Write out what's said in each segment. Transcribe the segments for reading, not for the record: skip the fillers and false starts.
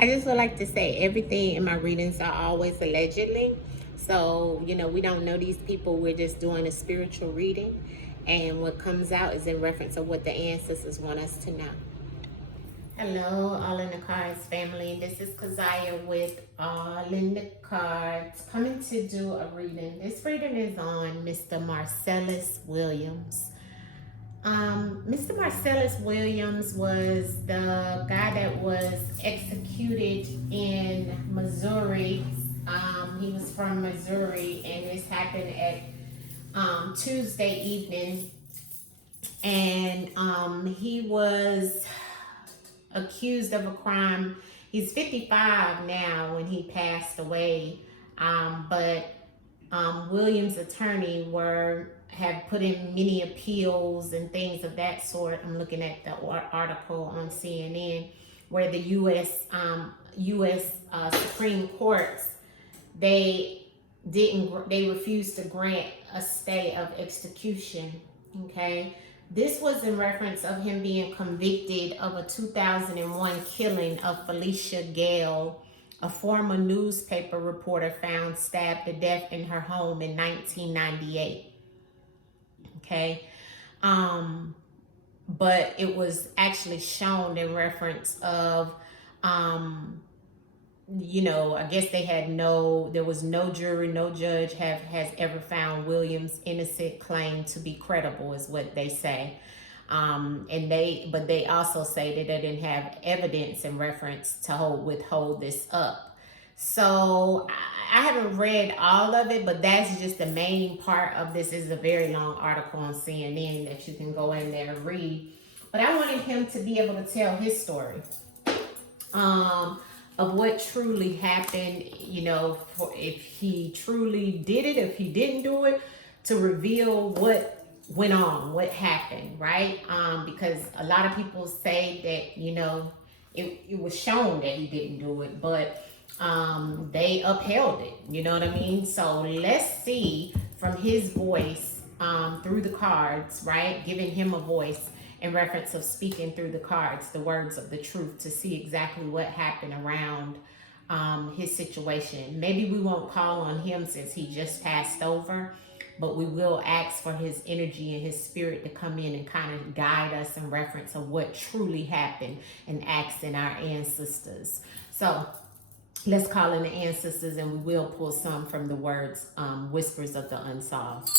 I just would like to say everything in my readings are always allegedly. So, we don't know these people. We're just doing a spiritual reading. And what comes out is in reference of what the ancestors want us to know. Hello, All in the Cards family. This is Keziah with All in the Cards, coming to do a reading. This reading is on Mr. Marcellus Williams. Mr. Marcellus Williams was the guy that was executed in Missouri. He was from Missouri, and this happened at Tuesday evening. And he was accused of a crime. He's 55 now when he passed away. But Williams' attorney have put in many appeals and things of that sort. I'm looking at the article on CNN where the U.S. Supreme Courts, they refused to grant a stay of execution. Okay. This was in reference of him being convicted of a 2001 killing of Felicia Gale, a former newspaper reporter found stabbed to death in her home in 1998. Okay. But it was actually shown in reference of, I guess there was no jury, no judge has ever found Williams' innocent claim to be credible, is what they say. But they also say that they didn't have evidence in reference to withhold this up. So I haven't read all of it, but that's just the main part of this. Is a very long article on CNN that you can go in there and read. But I wanted him to be able to tell his story of what truly happened, if he truly did it, if he didn't do it, to reveal what went on, what happened, right? Because a lot of people say that, it was shown that he didn't do it, but they upheld it, you know what I mean? So let's see from his voice, through the cards, right? Giving him a voice in reference of speaking through the cards, the words of the truth, to see exactly what happened around his situation. Maybe we won't call on him since he just passed over, but we will ask for his energy and his spirit to come in and kind of guide us in reference of what truly happened and asking our ancestors. So let's call in the ancestors, and we will pull some from the words, Whispers of the Unsolved.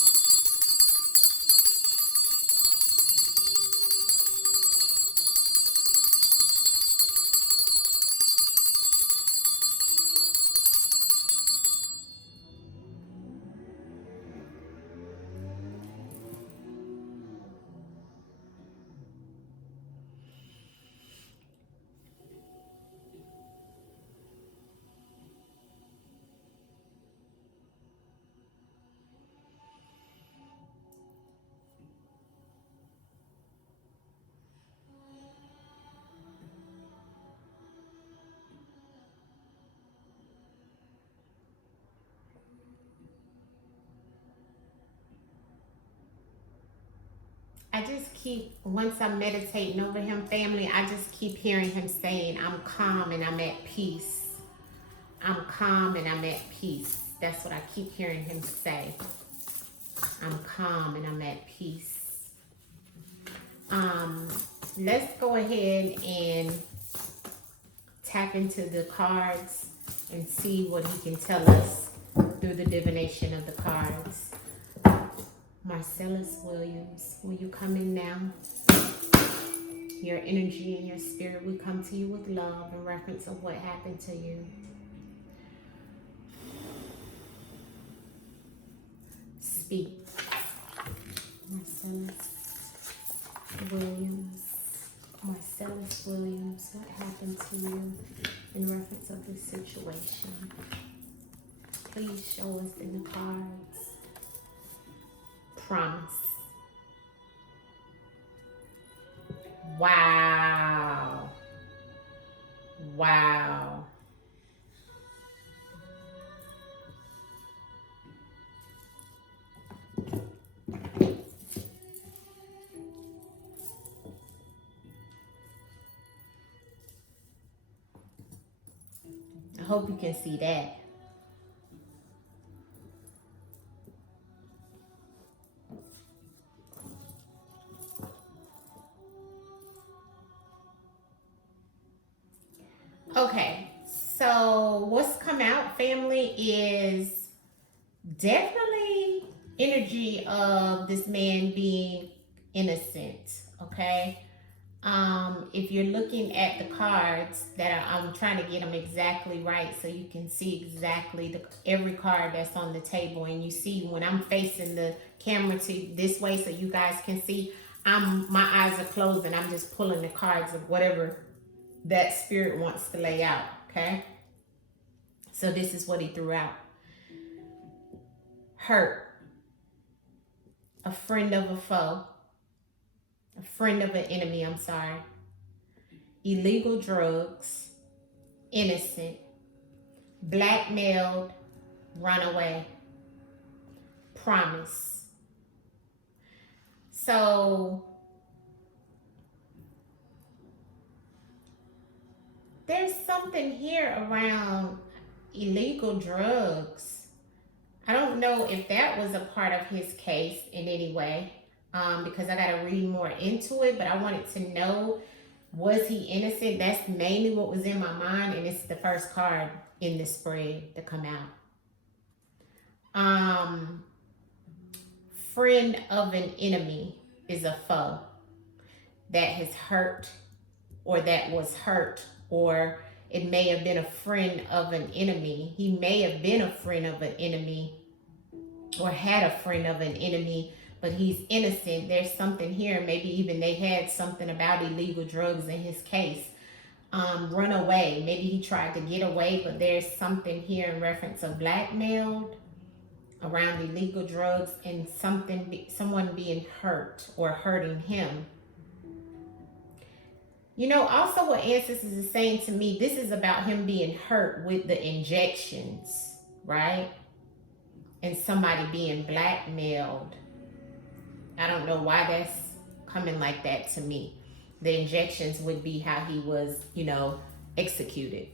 Once I'm meditating over him, family, I just keep hearing him saying, I'm calm and I'm at peace. I'm calm and I'm at peace. That's what I keep hearing him say. I'm calm and I'm at peace. Let's go ahead and tap into the cards and see what he can tell us through the divination of the cards. Marcellus Williams, will you come in now? Your energy and your spirit, we come to you with love in reference of what happened to you. Speak. Marcellus Williams. Marcellus Williams, what happened to you in reference of this situation? Please show us in the cards. Promise. Wow. Wow. hope you can see that. Okay, so what's come out, family, is definitely energy of this man being innocent. Okay, if you're looking at the cards that I'm trying to get them exactly right so you can see exactly every card that's on the table, and you see when I'm facing the camera to this way so you guys can see, my eyes are closed and I'm just pulling the cards of whatever that spirit wants to lay out. Okay, so this is what he threw out: hurt, a friend of a foe, a friend of an enemy, I'm sorry, illegal drugs, innocent, blackmailed, runaway, promise. So there's something here around illegal drugs. I don't know if that was a part of his case in any way, because I got to read more into it, but I wanted to know, was he innocent? That's mainly what was in my mind, and it's the first card in the spread to come out. Friend of an enemy is a foe that has hurt, or that was hurt, or it may have been a friend of an enemy. He may have been a friend of an enemy or had a friend of an enemy, but he's innocent. There's something here. Maybe even they had something about illegal drugs in his case. Run away. Maybe he tried to get away, but there's something here in reference of blackmailed around illegal drugs and someone being hurt or hurting him. You know, also what Ancestors is saying to me, this is about him being hurt with the injections, right? And somebody being blackmailed. I don't know why that's coming like that to me. The injections would be how he was, executed.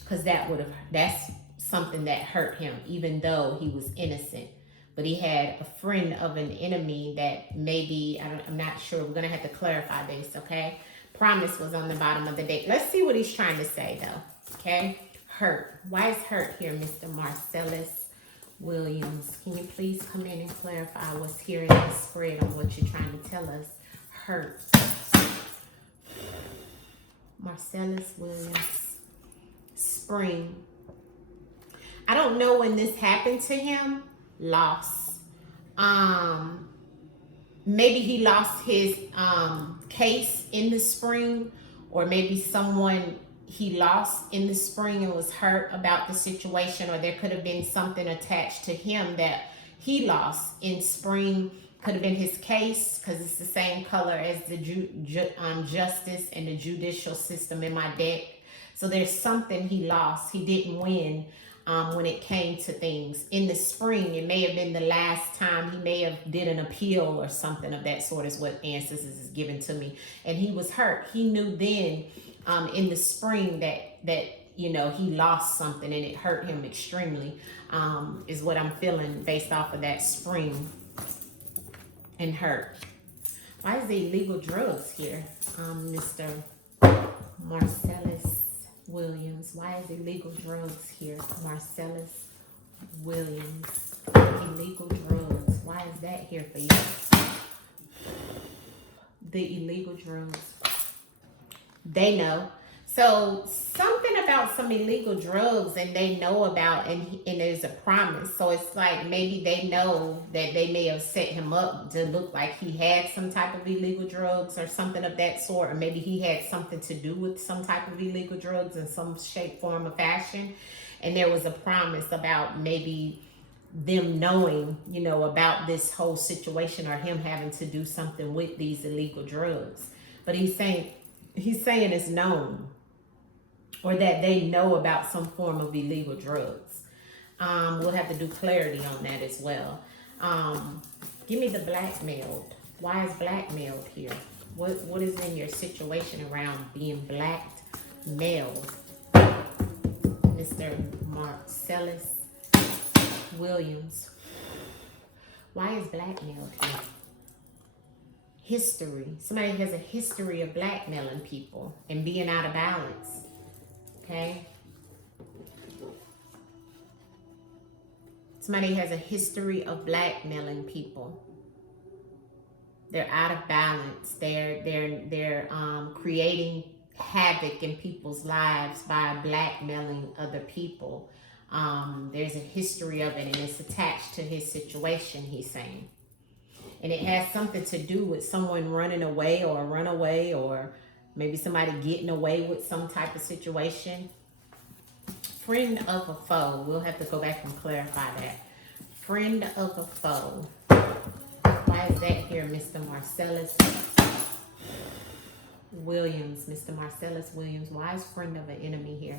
Because that's something that hurt him, even though he was innocent. But he had a friend of an enemy that maybe, I'm not sure. We're going to have to clarify this, okay? Promise was on the bottom of the deck. Let's see what he's trying to say, though, okay? Hurt. Why is hurt here, Mr. Marcellus Williams? Can you please come in and clarify what's here in this spread on what you're trying to tell us? Hurt. Marcellus Williams. Spring. I don't know when this happened to him. Loss. Maybe he lost his case in the spring, or maybe someone he lost in the spring and was hurt about the situation, or there could have been something attached to him that he lost in spring. Could have been his case, because it's the same color as the justice and the judicial system in my deck. So there's something he lost. He didn't win when it came to things. In the spring, it may have been the last time he may have did an appeal or something of that sort, is what Ancestors is giving to me. And he was hurt. He knew then in the spring that he lost something and it hurt him extremely, is what I'm feeling based off of that spring and hurt. Why is there illegal drugs here, Mr. Marcellus Williams? Why is illegal drugs here, Marcellus Williams? Illegal drugs. Why is that here for you? The illegal drugs. They know. So something about some illegal drugs, and they know about, and there's a promise. So it's like maybe they know that they may have set him up to look like he had some type of illegal drugs or something of that sort, or maybe he had something to do with some type of illegal drugs in some shape, form, or fashion. And there was a promise about maybe them knowing, about this whole situation, or him having to do something with these illegal drugs. But he's saying it's known, or that they know about some form of illegal drugs. We'll have to do clarity on that as well. Give me the blackmailed. Why is blackmailed here? What is in your situation around being blackmailed? Mr. Marcellus Williams. Why is blackmail here? History. Somebody has a history of blackmailing people and being out of balance. Okay? Somebody has a history of blackmailing people. They're out of balance. They're creating havoc in people's lives by blackmailing other people. There's a history of it, and it's attached to his situation, he's saying. And it has something to do with someone running away or a runaway, or maybe somebody getting away with some type of situation. Friend of a foe. We'll have to go back and clarify that. Friend of a foe. Why is that here, Mr. Marcellus Williams? Mr. Marcellus Williams. Why is friend of an enemy here?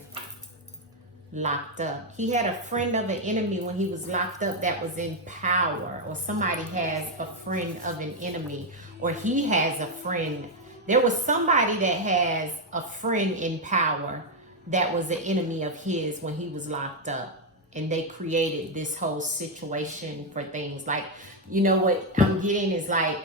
Locked up. He had a friend of an enemy when he was locked up that was in power, or somebody has a friend of an enemy, or he has a friend. There was somebody that has a friend in power that was an enemy of his when he was locked up, and they created this whole situation for things like, you know what I'm getting is like,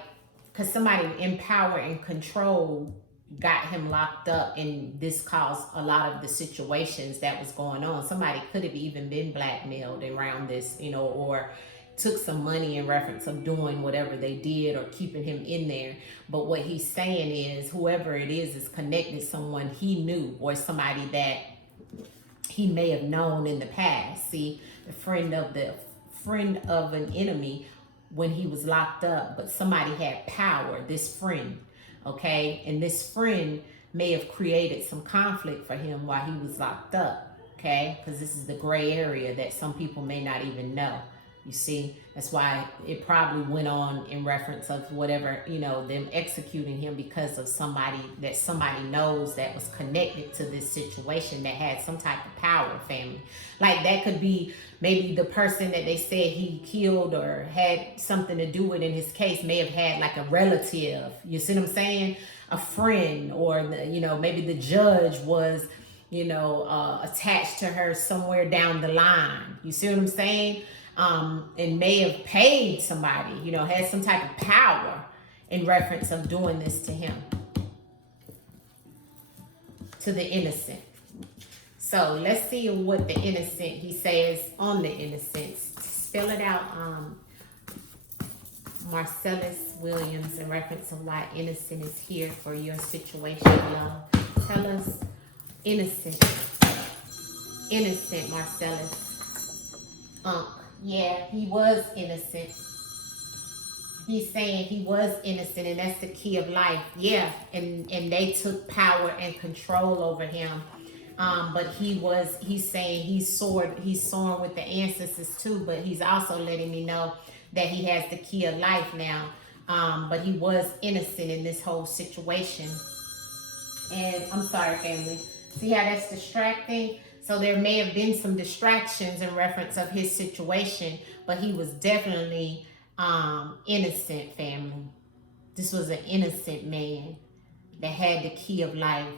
because somebody in power and control got him locked up, and this caused a lot of the situations that was going on. Somebody could have even been blackmailed around this, you know, or took some money in reference of doing whatever they did or keeping him in there. But what he's saying is whoever it is connected someone he knew, or somebody that he may have known in the past. See, the friend of an enemy when he was locked up, but somebody had power, this friend. Okay, and this friend may have created some conflict for him while he was locked up. Okay, because this is the gray area that some people may not even know. You see, that's why it probably went on in reference of whatever, you know, them executing him because of somebody that somebody knows that was connected to this situation that had some type of power, family. Like that could be maybe the person that they said he killed or had something to do with in his case may have had like a relative. You see what I'm saying? A friend, or, you know, maybe the judge was, you know, attached to her somewhere down the line. You see what I'm saying? And may have paid somebody, you know, had some type of power in reference of doing this to him, to the innocent. So let's see what the innocent, he says on the innocent. Spell it out, Marcellus Williams, in reference of why innocent is here for your situation, love. Tell us, innocent, Marcellus. Yeah, he was innocent. He's saying he was innocent, and that's the key of life. Yeah, and they took power and control over him. But he's saying he's soaring with the ancestors too, but he's also letting me know that he has the key of life now. But he was innocent in this whole situation. And I'm sorry, family. See how that's distracting? So there may have been some distractions in reference of his situation, but he was definitely innocent, family. This was an innocent man that had the key of life.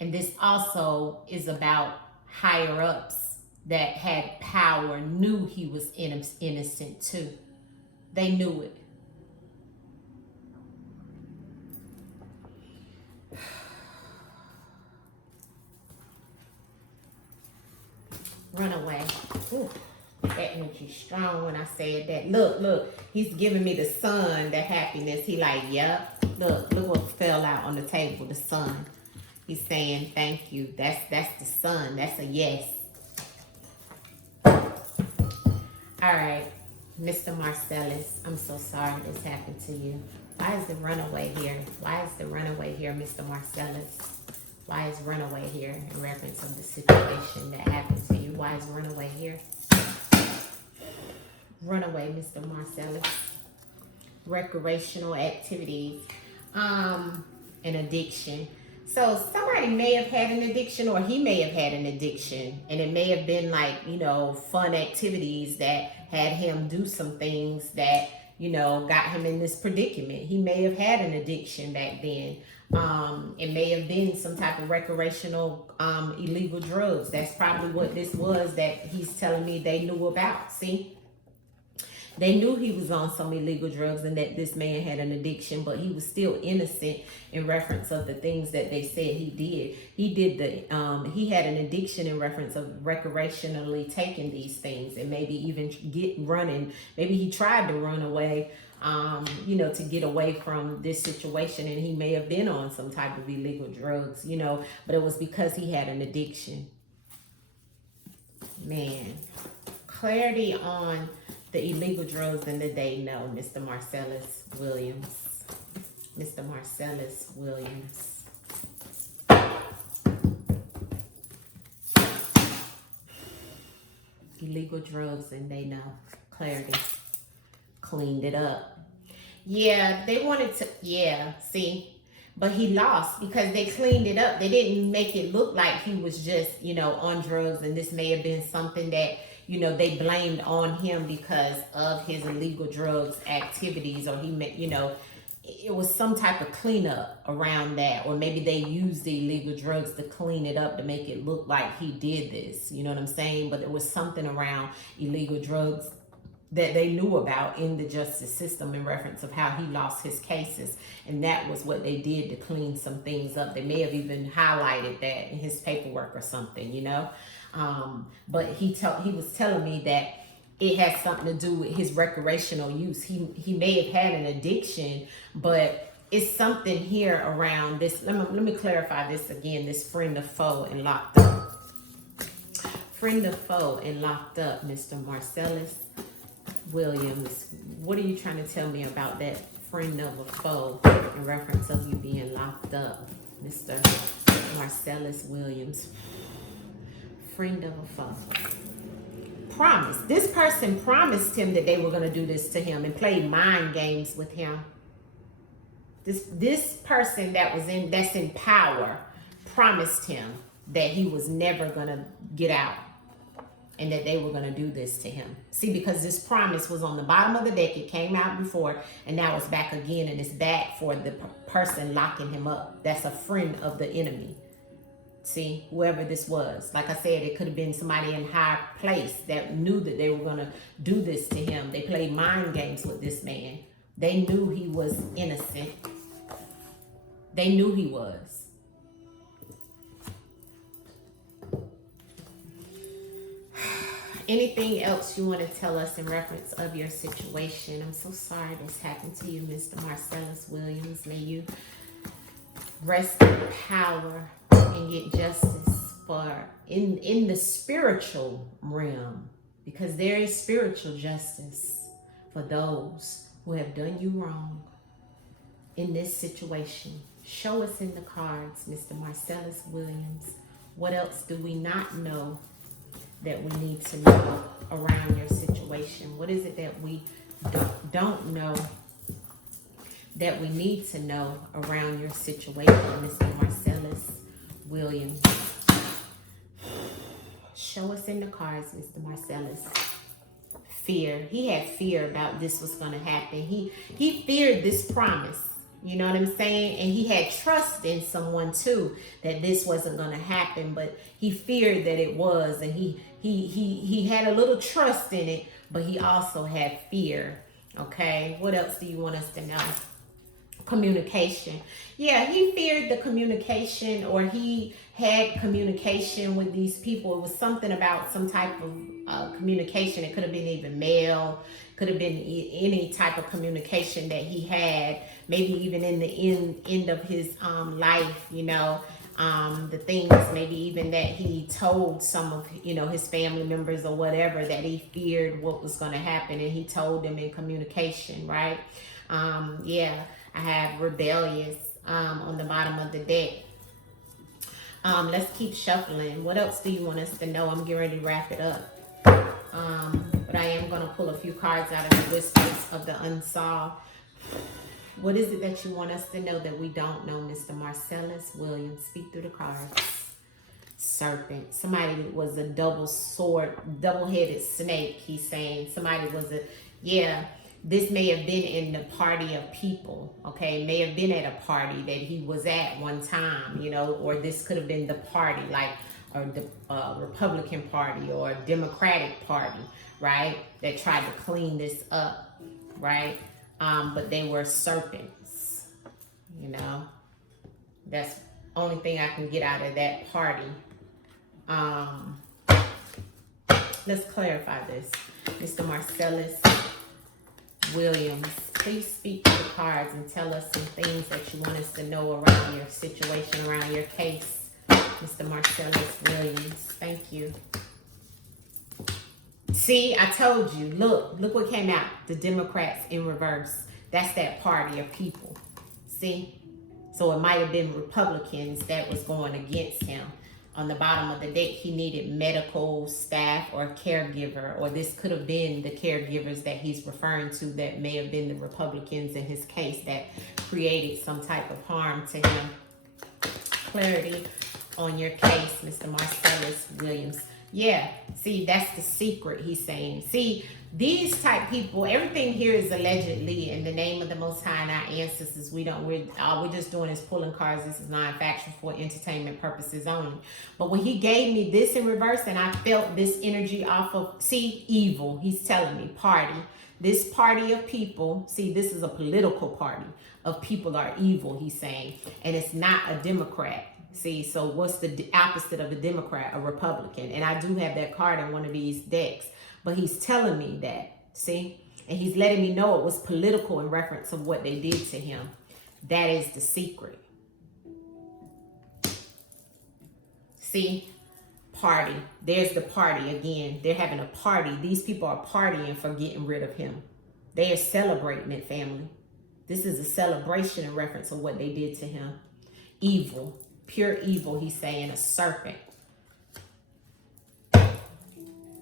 And this also is about higher ups that had power, knew he was innocent too. They knew it. Runaway. Ooh, that energy strong when I said that. Look, he's giving me the sun, the happiness. He like, yep. Look what fell out on the table, the sun. He's saying thank you. That's the sun. That's a yes. All right, Mr. Marcellus, I'm so sorry this happened to you. Why is the runaway here? Why is the runaway here, Mr. Marcellus? Why is runaway here in reference of the situation that happened to you? Why is runaway here? Runaway, Mr. Marcellus. Recreational activities, and addiction. So somebody may have had an addiction, or he may have had an addiction, and it may have been like, you know, fun activities that had him do some things that you know, got him in this predicament. He may have had an addiction back then. It may have been some type of recreational illegal drugs. That's probably what this was that he's telling me they knew about. See? They knew he was on some illegal drugs and that this man had an addiction, but he was still innocent in reference of the things that they said he did. He had an addiction in reference of recreationally taking these things and maybe even running. Maybe he tried to run away, you know, to get away from this situation, and he may have been on some type of illegal drugs, you know, but it was because he had an addiction. Man, clarity on the illegal drugs and the they know, Mr. Marcellus Williams. Mr. Marcellus Williams. Illegal drugs and they know. Clarity. Cleaned it up. Yeah, they wanted to, yeah, see. But he lost because they cleaned it up. They didn't make it look like he was just, you know, on drugs, and this may have been something that, you know, they blamed on him because of his illegal drugs activities, or he, you know, it was some type of cleanup around that, or maybe they used the illegal drugs to clean it up to make it look like he did this, you know what I'm saying? But there was something around illegal drugs that they knew about in the justice system in reference of how he lost his cases, and that was what they did to clean some things up. They may have even highlighted that in his paperwork or something, you know. But he was telling me that it has something to do with his recreational use. He may have had an addiction, but it's something here around this. Let me clarify this again. This friend of foe and locked up. Friend of foe and locked up, Mr. Marcellus Williams. What are you trying to tell me about that friend of a foe in reference of you being locked up, Mr. Marcellus Williams? Friend of a foe. Promise. This person promised him that they were going to do this to him and play mind games with him. This person that's in power promised him that he was never going to get out and that they were going to do this to him. See, because this promise was on the bottom of the deck. It came out before, and now it's back again, and it's back for the person locking him up. That's a friend of the enemy. See, whoever this was. Like I said, it could have been somebody in high place that knew that they were going to do this to him. They played mind games with this man. They knew he was innocent. They knew he was. Anything else you want to tell us in reference of your situation? I'm so sorry this happened to you, Mr. Marcellus Williams. May you rest in power and get justice for in the spiritual realm, because there is spiritual justice for those who have done you wrong in this situation. Show us in the cards, Mr. Marcellus Williams. What else do we not know that we need to know around your situation? What is it that we don't know that we need to know around your situation, Mr. Marcellus Williams? Show us in the cards, Mr. Marcellus. Fear. He had fear about this was going to happen. He feared this promise. You know what I'm saying? And he had trust in someone too, that this wasn't going to happen, but he feared that it was, and he had a little trust in it, but he also had fear. Okay, what else do you want us to know? Communication. Yeah, he feared the communication, or he had communication with these people. It was something about some type of communication. It could have been even mail, could have been any type of communication that he had, maybe even in the end of his life, you know, the things maybe even that he told some of, you know, his family members or whatever, that he feared what was going to happen, and he told them in communication, right? Yeah, I have rebellious on the bottom of the deck. Let's keep shuffling. What else do you want us to know? I'm getting ready to wrap it up. But I am going to pull a few cards out of the whispers of the unsolved. What is it that you want us to know that we don't know, Mr. Marcellus Williams? Speak through the cards. Serpent. Somebody was a double-headed snake, he's saying. Somebody was this may have been in the party of people, okay? May have been at a party that he was at one time, you know, or this could have been the party, like, or the Republican Party or Democratic Party, right? That tried to clean this up, right? But they were serpents, you know? That's the only thing I can get out of that party. Let's clarify this. Mr. Marcellus Williams, please speak to the cards and tell us some things that you want us to know around your situation, around your case. Mr. Marcellus Williams, thank you. See, I told you, look what came out. The Democrats in reverse. That's that party of people. See? So it might have been Republicans that was going against him. On the bottom of the deck, he needed medical staff or caregiver, or this could have been the caregivers that he's referring to that may have been the Republicans in his case that created some type of harm to him. Clarity on your case, Mr. Marcellus Williams. Yeah, see, that's the secret he's saying. See, these type people, everything here is allegedly in the name of the Most High and our ancestors. All we're just doing is pulling cards. This is non-factual for entertainment purposes only. But when he gave me this in reverse and I felt this energy off of, see, evil, he's telling me, party. This party of people, see, this is a political party of people are evil, he's saying. And it's not a Democrat. See, so what's the opposite of a Democrat? A Republican. And I do have that card in one of these decks. But he's telling me that, see? And he's letting me know it was political in reference of what they did to him. That is the secret. See? Party. There's the party again. They're having a party. These people are partying for getting rid of him. They are celebrating it, family. This is a celebration in reference of what they did to him. Evil. Pure evil, he's saying, a serpent.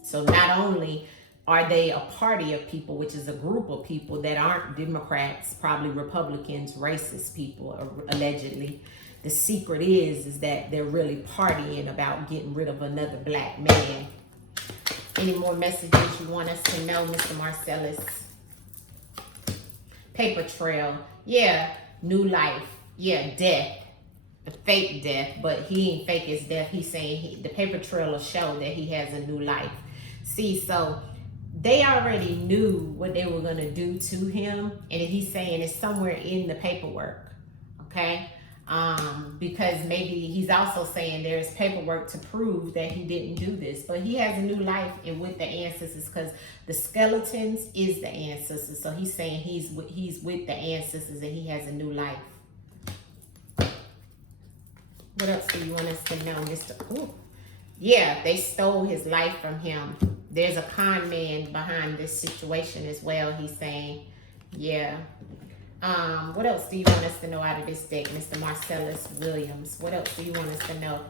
So not only are they a party of people, which is a group of people that aren't Democrats, probably Republicans, racist people, allegedly. The secret is that they're really partying about getting rid of another black man. Any more messages you want us to know, Mr. Marcellus? Paper trail. Yeah, new life. Yeah, death. The fake death, but he ain't fake his death. He's saying the paper trail will show that he has a new life. See, so they already knew what they were going to do to him. And he's saying it's somewhere in the paperwork. Okay. Because maybe he's also saying there's paperwork to prove that he didn't do this, but he has a new life and with the ancestors, because the skeletons is the ancestors. So he's saying he's with the ancestors and he has a new life. What else do you want us to know, Mr. Ooh. Yeah, they stole his life from him. There's a con man behind this situation as well, he's saying. Yeah. What else do you want us to know out of this deck, Mr. Marcellus Williams? What else do you want us to know?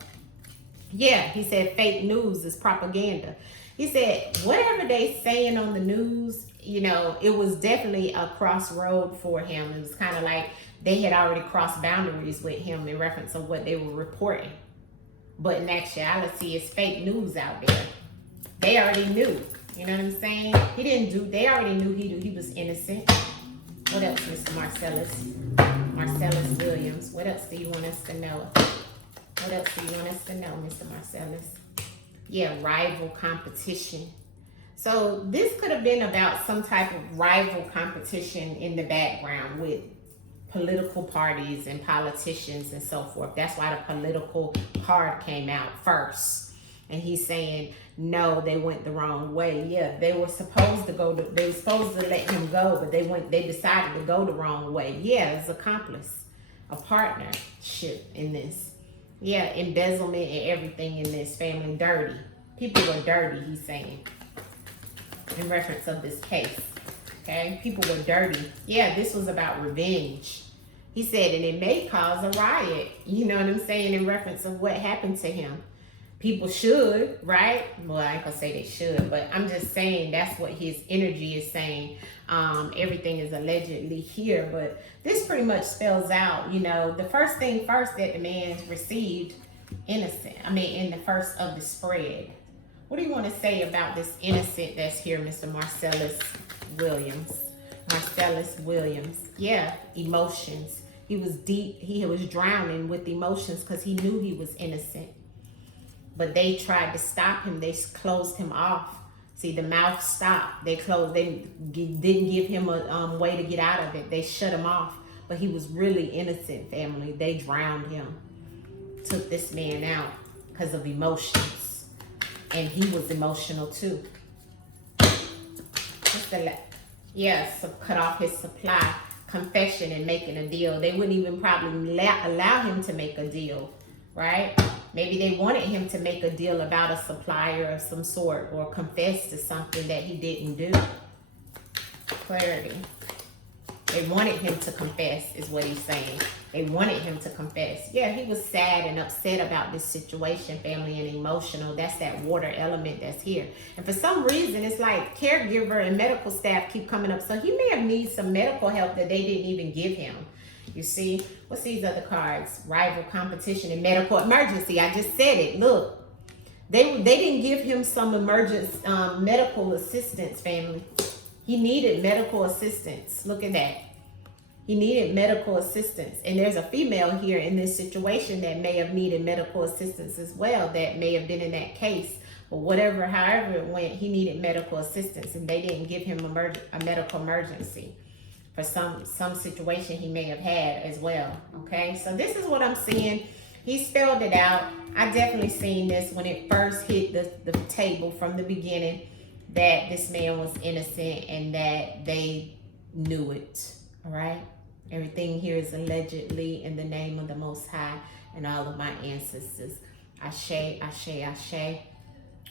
Yeah, he said fake news is propaganda. He said whatever they saying on the news, you know, it was definitely a crossroad for him. It was kind of like they had already crossed boundaries with him in reference of what they were reporting. But in actuality, it's fake news out there. They already knew. You know what I'm saying? They already knew he was innocent. What else, Mr. Marcellus Williams? What else do you want us to know? What else do you want us to know, Mr. Marcellus? Yeah, rival competition. So this could have been about some type of rival competition in the background with political parties and politicians and so forth. That's why the political card came out first. And he's saying, no, they went the wrong way. Yeah, they were supposed to let him go, but they decided to go the wrong way. Yeah, it's accomplice, a partnership in this. Yeah, embezzlement and everything in this family. Dirty. People were dirty, he's saying, in reference of this case. Okay, people were dirty. Yeah, this was about revenge. He said, and it may cause a riot. You know what I'm saying? In reference of what happened to him. People should, right? Well, I ain't gonna say they should, but I'm just saying that's what his energy is saying. Everything is allegedly here, but this pretty much spells out, you know, the first thing first that the man received innocent. I mean, in the first of the spread. What do you want to say about this innocent that's here, Mr. Marcellus Williams? Marcellus Williams. Yeah, emotions. He was deep. He was drowning with emotions because he knew he was innocent. But they tried to stop him. They closed him off. See, the mouth stopped. They closed. They didn't give him a way to get out of it. They shut him off. But he was really innocent, family. They drowned him. Took this man out because of emotions. And he was emotional too. So cut off his supply. Confession and making a deal. They wouldn't even probably allow him to make a deal, right? Maybe they wanted him to make a deal about a supplier of some sort or confess to something that he didn't do. Clarity. They wanted him to confess is what he's saying. They wanted him to confess. Yeah, he was sad and upset about this situation, family, and emotional. That's that water element that's here. And for some reason, it's like caregiver and medical staff keep coming up. So he may have needed some medical help that they didn't even give him. You see? What's these other cards? Rival, competition, and medical emergency. I just said it. Look. They didn't give him some medical assistance, family. He needed medical assistance. Look at that. He needed medical assistance. And there's a female here in this situation that may have needed medical assistance as well, that may have been in that case. But whatever, however it went, he needed medical assistance. And they didn't give him a medical emergency for some situation he may have had as well. Okay, so this is what I'm seeing. He spelled it out. I definitely seen this when it first hit the table from the beginning, that this man was innocent and that they knew it. All right, everything here is allegedly in the name of the Most High and all of my ancestors. Ashe, ashe, ashe.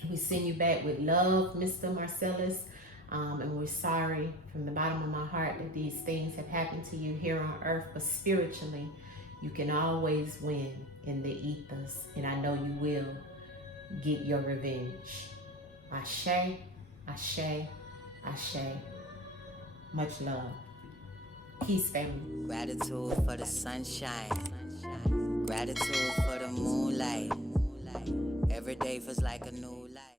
We send you back with love, Mr. Marcellus. And we're sorry from the bottom of my heart that these things have happened to you here on earth. But spiritually, you can always win in the ethers. And I know you will get your revenge. Ashe, ashe, ashe. Much love. Peace, family. Gratitude for the sunshine. Gratitude for the moonlight. Every day feels like a new life.